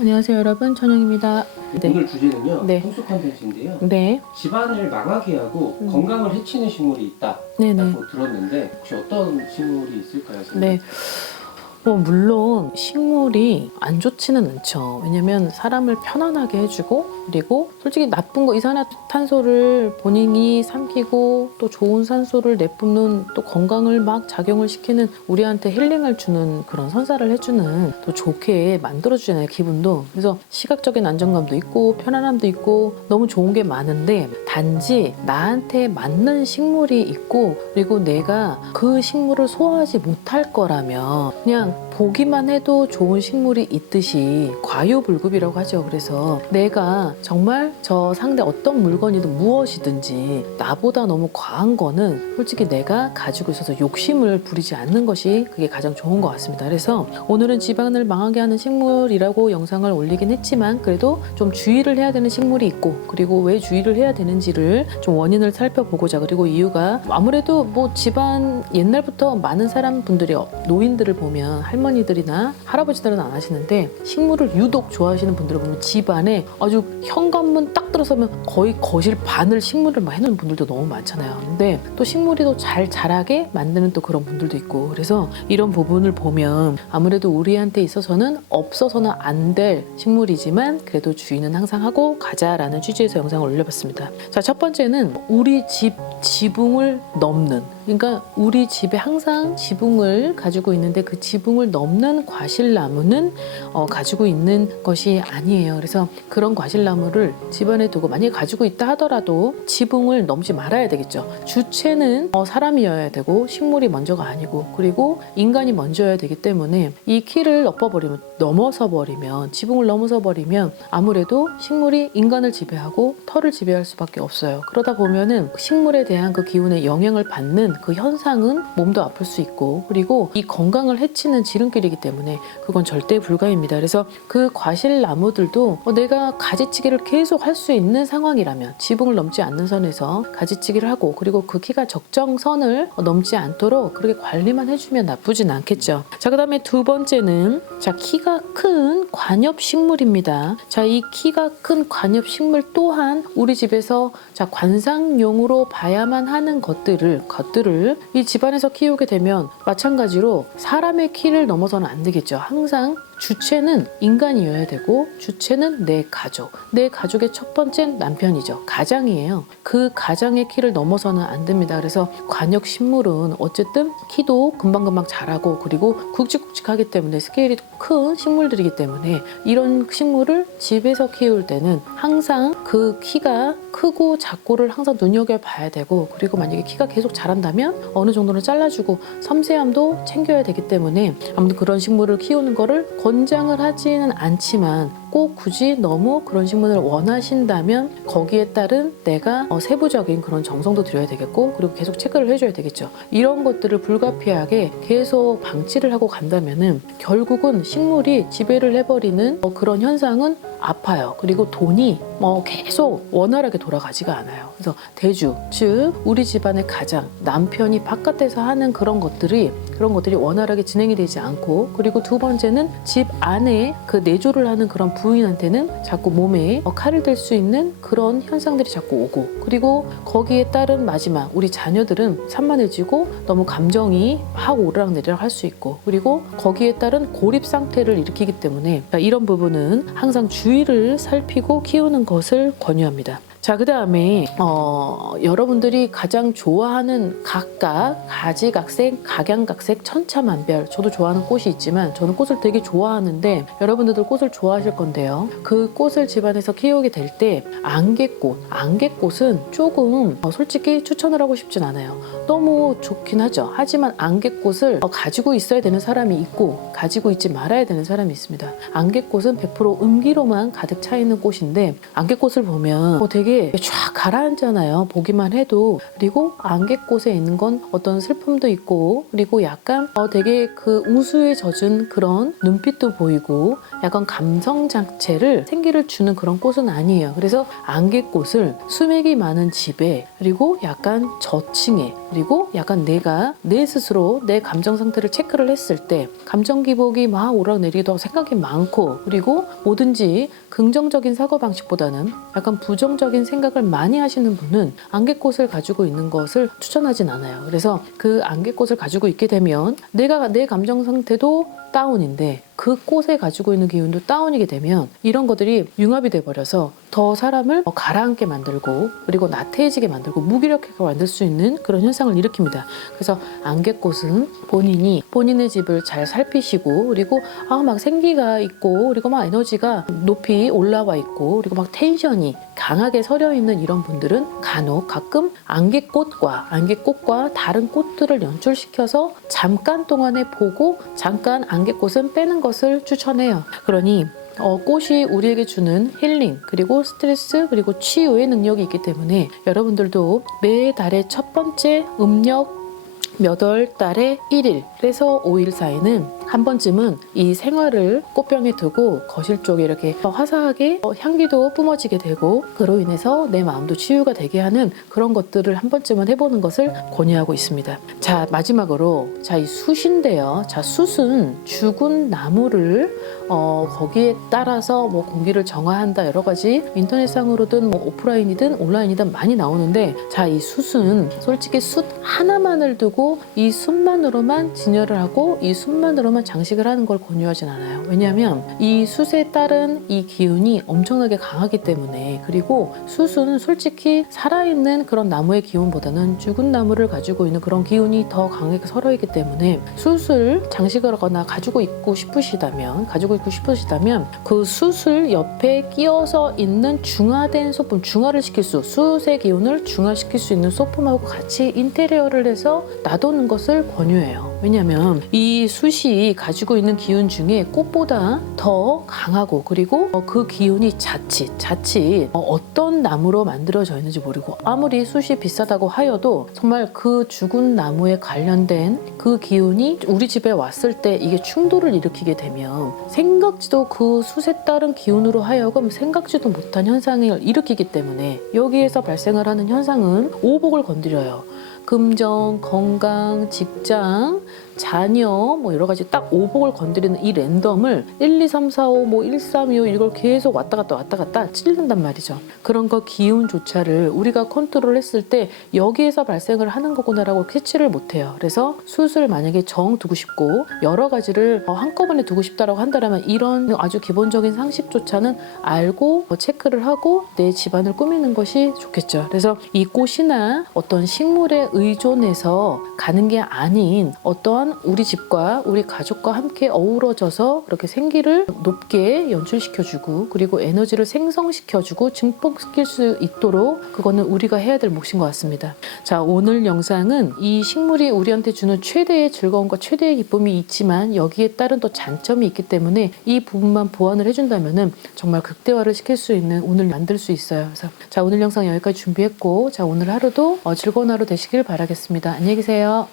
안녕하세요 여러분, 천영입니다. 네. 오늘 주제는요, 네. 홍수 컨텐츠인데요. 네. 집안을 망하게 하고 건강을 해치는 식물이 있다라고 네네. 들었는데 혹시 어떤 식물이 있을까요? 선생님? 네. 물론 식물이 안 좋지는 않죠. 왜냐면 사람을 편안하게 해주고, 그리고 솔직히 나쁜 거, 이산화탄소를 본인이 삼키고 또 좋은 산소를 내뿜는, 또 건강을 막 작용을 시키는, 우리한테 힐링을 주는 그런 선사를 해주는, 또 좋게 만들어주잖아요, 기분도. 그래서 시각적인 안정감도 있고 편안함도 있고 너무 좋은 게 많은데, 단지 나한테 맞는 식물이 있고, 그리고 내가 그 식물을 소화하지 못할 거라면 그냥 보기만 해도 좋은 식물이 있듯이 과유불급이라고 하죠. 그래서 내가 정말 저 상대 어떤 물건이든 무엇이든지 나보다 너무 과한 거는 솔직히 내가 가지고 있어서 욕심을 부리지 않는 것이 그게 가장 좋은 것 같습니다. 그래서 오늘은 집안을 망하게 하는 식물이라고 영상을 올리긴 했지만, 그래도 좀 주의를 해야 되는 식물이 있고, 그리고 왜 주의를 해야 되는지를 좀 원인을 살펴보고자. 그리고 이유가 아무래도 뭐 집안 옛날부터 많은 사람분들이, 노인들을 보면 할머니들이나 할아버지들은 안 하시는데 식물을 유독 좋아하시는 분들을 보면 집안에 아주 현관문 딱 들어서면 거의 거실 반을 식물을 막 해놓은 분들도 너무 많잖아요. 근데 또 식물이 더 잘 자라게 만드는 또 그런 분들도 있고, 그래서 이런 부분을 보면 아무래도 우리한테 있어서는 없어서는 안 될 식물이지만 그래도 주의는 항상 하고 가자라는 취지에서 영상을 올려봤습니다. 자, 첫 번째는 우리 집 지붕을 넘는, 그러니까 우리 집에 항상 지붕을 가지고 있는데 그 지붕을 넘는 과실나무는 가지고 있는 것이 아니에요. 그래서 그런 과실나무를 집안에 두고 만약에 가지고 있다 하더라도 지붕을 넘지 말아야 되겠죠. 주체는 사람이어야 되고 식물이 먼저가 아니고, 그리고 인간이 먼저여야 되기 때문에 이 키를 넘어서 버리면, 지붕을 넘어서 버리면 아무래도 식물이 인간을 지배하고 털을 지배할 수밖에 없어요. 그러다 보면은 식물에 대한 그 기운의 영향을 받는 그 현상은 몸도 아플 수 있고, 그리고 이 건강을 해치는 지름길이기 때문에 그건 절대 불가입니다. 그래서 그 과실나무들도 내가 가지치기를 계속 할 수 있는 상황이라면, 지붕을 넘지 않는 선에서 가지치기를 하고, 그리고 그 키가 적정선을 넘지 않도록 그렇게 관리만 해주면 나쁘진 않겠죠. 자, 그 다음에 두 번째는 키가 큰 관엽식물입니다. 자, 이 키가 큰 관엽식물 또한 우리 집에서 관상용으로 봐야만 하는 것들을 이 집안에서 키우게 되면 마찬가지로 사람의 키를 넘어서는 안 되겠죠. 항상 주체는 인간이어야 되고, 주체는 내 가족의 첫 번째는 남편이죠. 가장이에요. 그 가장의 키를 넘어서는 안 됩니다. 그래서 관엽식물은 어쨌든 키도 금방금방 자라고, 그리고 굵직굵직하기 때문에 스케일이 큰 식물들이기 때문에 이런 식물을 집에서 키울 때는 항상 그 키가 크고 작고를 항상 눈여겨봐야 되고, 그리고 만약에 키가 계속 자란다면 어느 정도는 잘라주고 섬세함도 챙겨야 되기 때문에, 아무튼 그런 식물을 키우는 거를 권장을 하지는 않지만 꼭 굳이 너무 그런 식물을 원하신다면 거기에 따른 내가 세부적인 그런 정성도 들여야 되겠고, 그리고 계속 체크를 해줘야 되겠죠. 이런 것들을 불가피하게 계속 방치를 하고 간다면은 결국은 식물이 지배를 해버리는 그런 현상은 아파요. 그리고 돈이 계속 원활하게 돌아가지가 않아요. 그래서 대주, 즉 우리 집안의 가장, 남편이 바깥에서 하는 그런 것들이 원활하게 진행이 되지 않고, 그리고 두 번째는 집 안에 그 내조를 하는 그런 부인한테는 자꾸 몸에 칼을 댈 수 있는 그런 현상들이 자꾸 오고, 그리고 거기에 따른 마지막 우리 자녀들은 산만해지고 너무 감정이 막 오르락내리락 할 수 있고, 그리고 거기에 따른 고립 상태를 일으키기 때문에 이런 부분은 항상 주의를 살피고 키우는 것을 권유합니다. 자, 그 다음에 여러분들이 가장 좋아하는 각각 가지각색, 각양각색, 천차만별, 저도 좋아하는 꽃이 있지만 저는 꽃을 되게 좋아하는데 여러분들도 꽃을 좋아하실 건데요. 그 꽃을 집안에서 키우게 될 때 안개꽃은 조금 솔직히 추천을 하고 싶진 않아요. 너무 좋긴 하죠. 하지만 안개꽃을 가지고 있어야 되는 사람이 있고 가지고 있지 말아야 되는 사람이 있습니다. 안개꽃은 100% 음기로만 가득 차 있는 꽃인데, 안개꽃을 보면 되게 되게 쫙 가라앉잖아요. 보기만 해도. 그리고 안개꽃에 있는 건 어떤 슬픔도 있고, 그리고 약간 되게 그 우수에 젖은 그런 눈빛도 보이고, 약간 감성 자체를 생기를 주는 그런 꽃은 아니에요. 그래서 안개꽃을 수맥이 많은 집에, 그리고 약간 저층에, 그리고 약간 내가 내 스스로 내 감정 상태를 체크를 했을 때 감정 기복이 막 오르내리기도 하고 생각이 많고, 그리고 뭐든지 긍정적인 사고방식보다는 약간 부정적인 생각을 많이 하시는 분은 안개꽃을 가지고 있는 것을 추천하진 않아요. 그래서 그 안개꽃을 가지고 있게 되면 내가 내 감정 상태도 다운인데 그 꽃에 가지고 있는 기운도 다운이게 되면 이런 것들이 융합이 돼버려서 더 사람을 가라앉게 만들고, 그리고 나태해지게 만들고 무기력하게 만들 수 있는 그런 현상을 일으킵니다. 그래서 안개꽃은 본인이 본인의 집을 잘 살피시고, 그리고 막 생기가 있고, 그리고 막 에너지가 높이 올라와 있고, 그리고 막 텐션이 강하게 서려 있는 이런 분들은 간혹 가끔 안개꽃과 다른 꽃들을 연출시켜서 잠깐 동안에 보고 잠깐 안개꽃은 빼는 것을 추천해요. 그러니 꽃이 우리에게 주는 힐링, 그리고 스트레스, 그리고 치유의 능력이 있기 때문에 여러분들도 매달의 첫 번째 음력 몇 월 달의 1일에서 5일 사이는 한 번쯤은 이 생화를 꽃병에 두고 거실 쪽에 이렇게 화사하게 향기도 뿜어지게 되고, 그로 인해서 내 마음도 치유가 되게 하는 그런 것들을 한 번쯤은 해보는 것을 권유하고 있습니다. 자, 마지막으로 이 숯인데요. 자, 숯은 죽은 나무를 거기에 따라서 뭐 공기를 정화한다, 여러 가지 인터넷상으로든 뭐 오프라인이든 온라인이든 많이 나오는데, 자, 이 숯은 솔직히 숯 하나만을 두고 이 숯만으로만 진열을 하고 이 숯만으로만 장식을 하는 걸 권유하진 않아요. 왜냐하면 이 숯에 따른 이 기운이 엄청나게 강하기 때문에. 그리고 숯은 솔직히 살아있는 그런 나무의 기운보다는 죽은 나무를 가지고 있는 그런 기운이 더 강하게 서려있기 때문에 숯을 장식을 하거나 가지고 있고 싶으시다면 그 숯을 옆에 끼워서 있는 중화된 소품, 중화를 시킬 숯의 기운을 중화시킬 수 있는 소품하고 같이 인테리어를 해서 놔두는 것을 권유해요. 왜냐하면 이 숯이 가지고 있는 기운 중에 꽃보다 더 강하고, 그리고 그 기운이 자칫 어떤 나무로 만들어져 있는지 모르고, 아무리 숯이 비싸다고 하여도 정말 그 죽은 나무에 관련된 그 기운이 우리 집에 왔을 때 이게 충돌을 일으키게 되면 생각지도 그 숯에 따른 기운으로 하여금 생각지도 못한 현상을 일으키기 때문에 여기에서 발생을 하는 현상은 오복을 건드려요. 금전, 건강, 직장, 자녀, 뭐 여러 가지 딱 오복을 건드리는 이 랜덤을 1, 2, 3, 4, 5, 뭐 1, 3, 2, 5 이걸 계속 왔다 갔다 찔른단 말이죠. 그런 거 기운조차를 우리가 컨트롤했을 때 여기에서 발생을 하는 거구나라고 캐치를 못해요. 그래서 숯을 만약에 정 두고 싶고 여러 가지를 한꺼번에 두고 싶다라고 한다면 이런 아주 기본적인 상식조차는 알고 체크를 하고 내 집안을 꾸미는 것이 좋겠죠. 그래서 이 꽃이나 어떤 식물에 의존해서 가는 게 아닌 어떠한 우리 집과 우리 가족과 함께 어우러져서 그렇게 생기를 높게 연출시켜주고, 그리고 에너지를 생성시켜주고 증폭시킬 수 있도록 그거는 우리가 해야 될 몫인 것 같습니다. 자, 오늘 영상은 이 식물이 우리한테 주는 최대의 즐거움과 최대의 기쁨이 있지만 여기에 따른 또 장점이 있기 때문에 이 부분만 보완을 해준다면은 정말 극대화를 시킬 수 있는 운을 만들 수 있어요. 그래서 자, 오늘 영상 여기까지 준비했고, 자, 오늘 하루도 즐거운 하루 되시길 바라겠습니다. 안녕히 계세요.